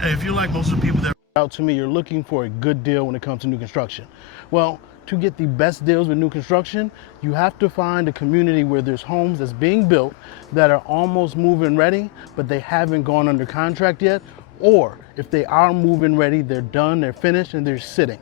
Hey, if you're like most of the people that out to me, you're looking for a good deal when it comes to new construction. Well, to get the best deals with new construction, you have to find a community where there's homes that's being built that are almost move-in ready, but they haven't gone under contract yet. Or if they are move-in ready, they're done, they're finished, and they're sitting.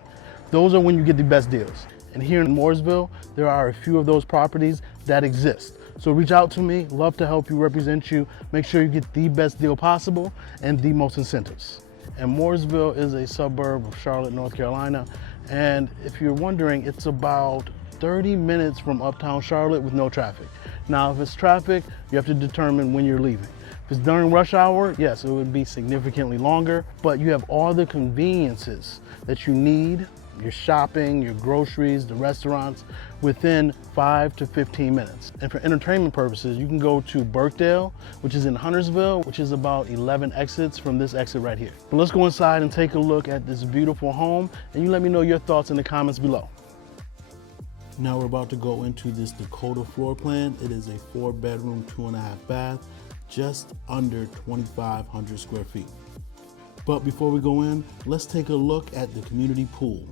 Those are when you get the best deals. And here in Mooresville, there are a few of those properties that exist. So reach out to me, love to help you, represent you, make sure you get the best deal possible and the most incentives. And Mooresville is a suburb of Charlotte, North Carolina. And if you're wondering, it's about 30 minutes from uptown Charlotte with no traffic. Now, if it's traffic, you have to determine when you're leaving. If it's during rush hour, yes, it would be significantly longer, but you have all the conveniences that you need, your shopping, your groceries, the restaurants, within 5 to 15 minutes. And for entertainment purposes, you can go to Birkdale, which is in Huntersville, which is about 11 exits from this exit right here. But let's go inside and take a look at this beautiful home, and you let me know your thoughts in the comments below. Now we're about to go into this Dakota floor plan. It is a 4-bedroom, 2.5 bath, just under 2,500 square feet. But before we go in, let's take a look at the community pool.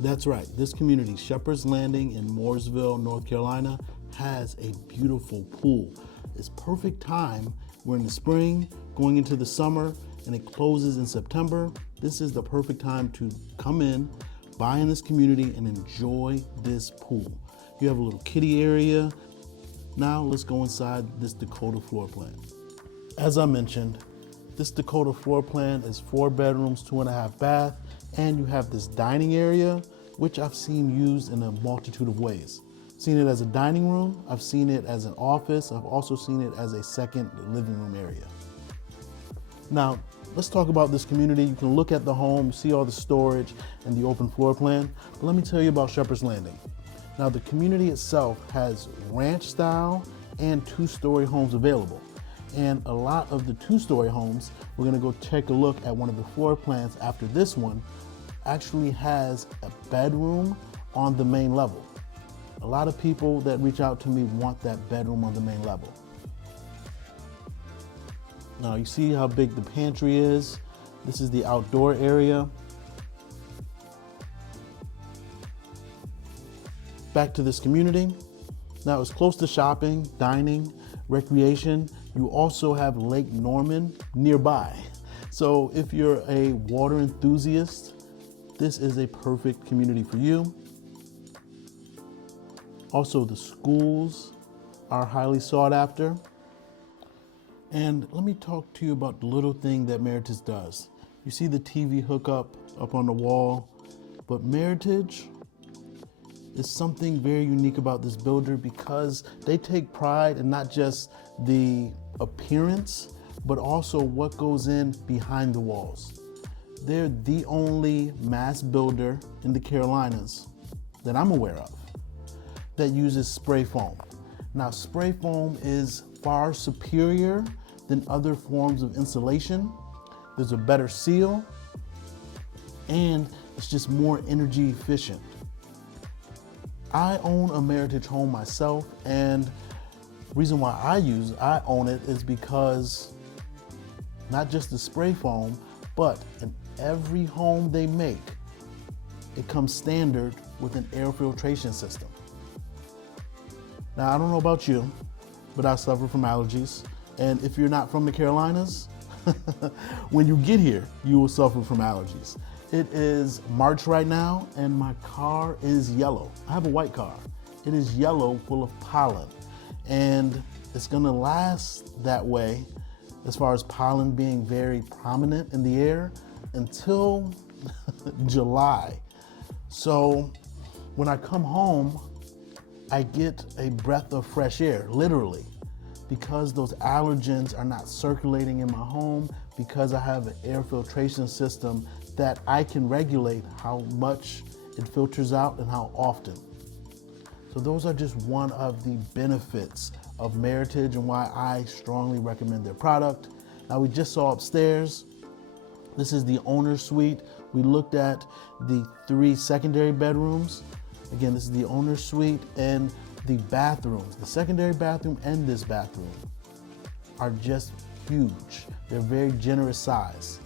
That's right, this community, Shepherd's Landing in Mooresville, North Carolina, has a beautiful pool. It's perfect time. We're in the spring, going into the summer, and it closes in September. This is the perfect time to come in, buy in this community, and enjoy this pool. You have a little kiddie area. Now let's go inside this Dakota floor plan. As I mentioned, this Dakota floor plan is 4 bedrooms, 2.5 bath, and you have this dining area, which I've seen used in a multitude of ways. I've seen it as a dining room, I've seen it as an office, I've also seen it as a second living room area. Now, let's talk about this community. You can look at the home, see all the storage and the open floor plan, but let me tell you about Shepherd's Landing. Now, the community itself has ranch style and 2-story homes available. And a lot of the 2-story homes, we're gonna go take a look at one of the floor plans after this one, actually has a bedroom on the main level. A lot of people that reach out to me want that bedroom on the main level. Now you see how big the pantry is. This is the outdoor area. Back to this community. Now it's close to shopping, dining, recreation. You also have Lake Norman nearby. So if you're a water enthusiast, this is a perfect community for you. Also, the schools are highly sought after. And let me talk to you about the little thing that Meritage does. You see the TV hookup up on the wall, but Meritage is something very unique about this builder because they take pride in not just the appearance, but also what goes in behind the walls. They're the only mass builder in the Carolinas that I'm aware of that uses spray foam. Now, spray foam is far superior than other forms of insulation. There's a better seal, and it's just more energy efficient. I own a Meritage home myself, and the reason why I own it is because not just the spray foam, but in every home they make, it comes standard with an air filtration system. Now, I don't know about you, but I suffer from allergies. And if you're not from the Carolinas, when you get here, you will suffer from allergies. It is March right now, and my car is yellow. I have a white car. It is yellow, full of pollen. And it's gonna last that way, as far as pollen being very prominent in the air, until July. So when I come home, I get a breath of fresh air, literally, because those allergens are not circulating in my home, because I have an air filtration system that I can regulate how much it filters out and how often. So those are just one of the benefits of Meritage and why I strongly recommend their product. Now, we just saw upstairs, this is the owner's suite. We looked at the 3 secondary bedrooms. Again, this is the owner's suite, and the bathrooms, the secondary bathroom and this bathroom are just huge. They're very generous size.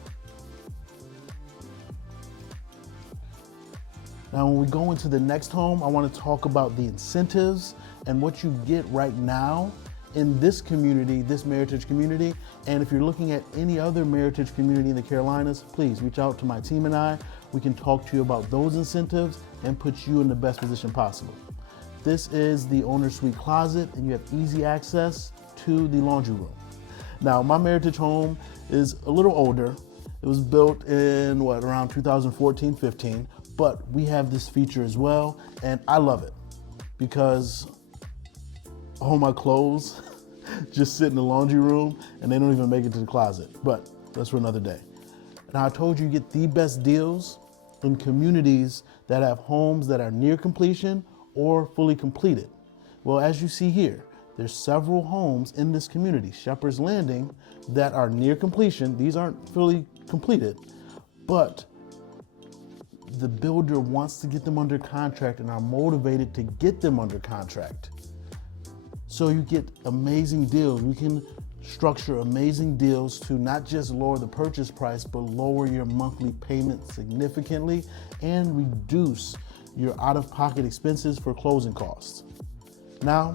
Now, when we go into the next home, I want to talk about the incentives and what you get right now in this community, this Meritage community. And if you're looking at any other Meritage community in the Carolinas, please reach out to my team and I. We can talk to you about those incentives and put you in the best position possible. This is the owner's suite closet, and you have easy access to the laundry room. Now, my Meritage home is a little older. It was built in around 2014-15, but we have this feature as well, and I love it because all my clothes just sit in the laundry room and they don't even make it to the closet, but that's for another day. Now, I told you get the best deals in communities that have homes that are near completion or fully completed. Well, as you see here, there's several homes in this community, Shepherd's Landing, that are near completion. These aren't fully completed, but the builder wants to get them under contract and are motivated to get them under contract. So you get amazing deals. We can structure amazing deals to not just lower the purchase price, but lower your monthly payment significantly and reduce your out-of-pocket expenses for closing costs. Now,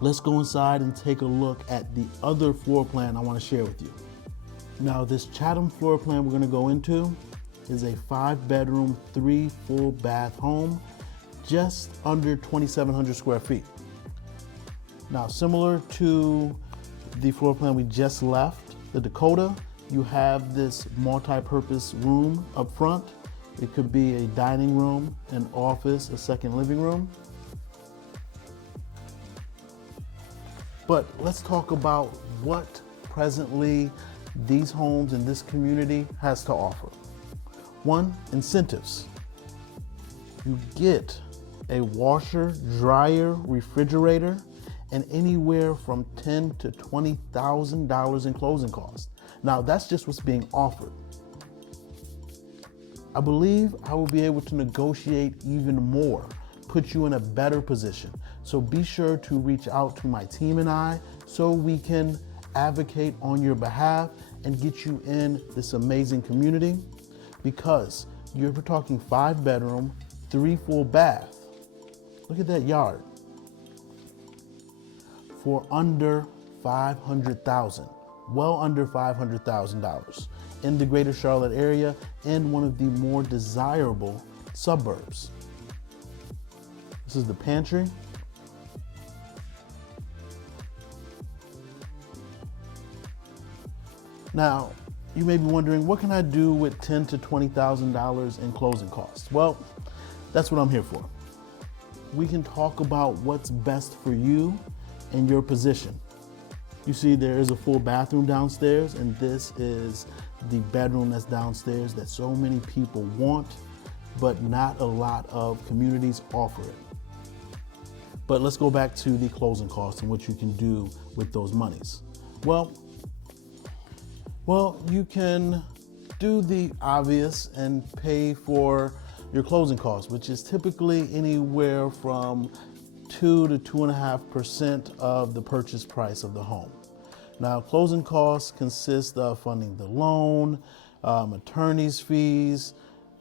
let's go inside and take a look at the other floor plan I want to share with you. Now, this Chatham floor plan we're going to go into is a 5-bedroom, 3 full bath home, just under 2,700 square feet. Now, similar to the floor plan we just left, the Dakota, you have this multi-purpose room up front. It could be a dining room, an office, a second living room. But let's talk about what presently these homes in this community has to offer. One, incentives. You get a washer, dryer, refrigerator, and anywhere from $10,000 to $20,000 in closing costs. Now, that's just what's being offered. I believe I will be able to negotiate even more, put you in a better position. So be sure to reach out to my team and I so we can advocate on your behalf and get you in this amazing community, because you're talking 5-bedroom, 3 full bath. Look at that yard. For under $500,000, well under $500,000 in the greater Charlotte area and one of the more desirable suburbs. This is the pantry. Now, you may be wondering, what can I do with $10,000 to $20,000 in closing costs? Well, that's what I'm here for. We can talk about what's best for you and your position. You see there is a full bathroom downstairs, and this is the bedroom that's downstairs that so many people want, but not a lot of communities offer it. But let's go back to the closing costs and what you can do with those monies. Well, you can do the obvious and pay for your closing costs, which is typically anywhere from 2 to 2.5% of the purchase price of the home. Now, closing costs consist of funding the loan, attorney's fees,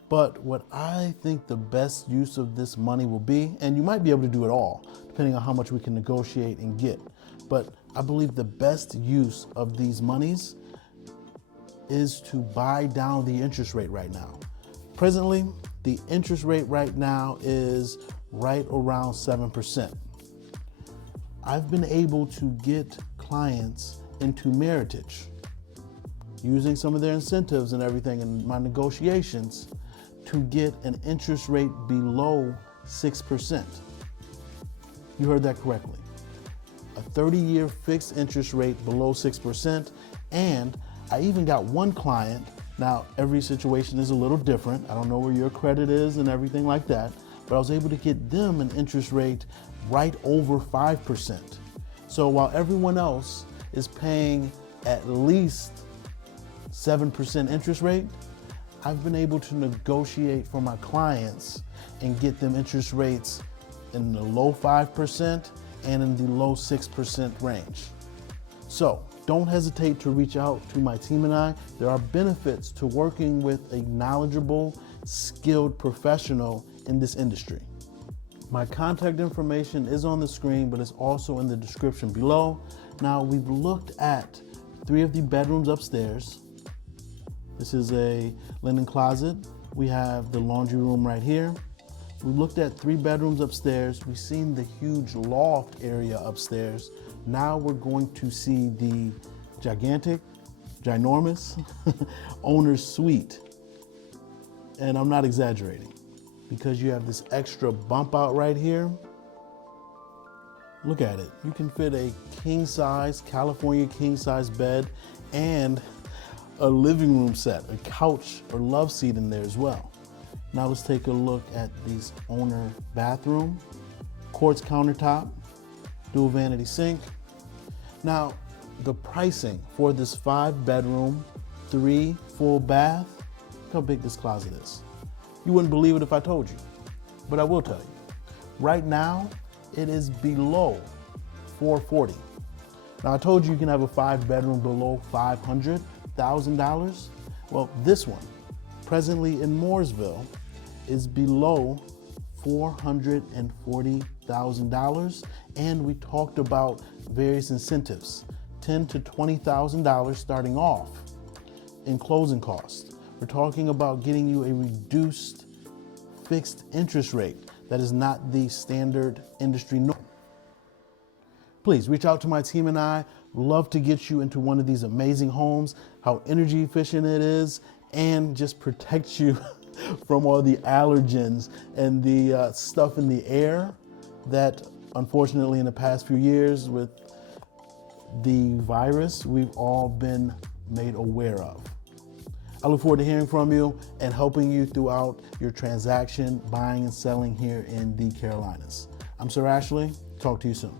but what I think the best use of this money will be, and you might be able to do it all, depending on how much we can negotiate and get, but I believe the best use of these monies is to buy down the interest rate right now. Presently, the interest rate right now is right around 7%. I've been able to get clients into Meritage using some of their incentives and everything in my negotiations to get an interest rate below 6%. You heard that correctly. A 30-year fixed interest rate below 6%, and I even got one client. Now, every situation is a little different. I don't know where your credit is and everything like that, but I was able to get them an interest rate right over 5%. So while everyone else is paying at least 7% interest rate, I've been able to negotiate for my clients and get them interest rates in the low 5% and in the low 6% range. So don't hesitate to reach out to my team and I. There are benefits to working with a knowledgeable, skilled professional in this industry. My contact information is on the screen, but it's also in the description below. Now, we've looked at 3 of the bedrooms upstairs. This is a linen closet. We have the laundry room right here. We looked at 3 bedrooms upstairs. We've seen the huge loft area upstairs. Now we're going to see the ginormous owner's suite. And I'm not exaggerating, because you have this extra bump out right here. Look at it. You can fit a king size, California king size bed and a living room set, a couch or love seat in there as well. Now let's take a look at this owner bathroom. Quartz countertop, dual vanity sink. Now, the pricing for this 5-bedroom, 3 full bath, look how big this closet is. You wouldn't believe it if I told you, but I will tell you. Right now, it is below $440. Now, I told you you can have a 5-bedroom below $500,000. Well, this one, presently in Mooresville, is below $440,000. And we talked about various incentives, $10,000 to $20,000 starting off in closing costs. We're talking about getting you a reduced fixed interest rate that is not the standard industry norm. Please reach out to my team and I. Love to get you into one of these amazing homes, how energy efficient it is, and just protect you from all the allergens and the stuff in the air that, unfortunately, in the past few years with the virus, we've all been made aware of. I look forward to hearing from you and helping you throughout your transaction, buying and selling here in the Carolinas. I'm Sir Ashley. Talk to you soon.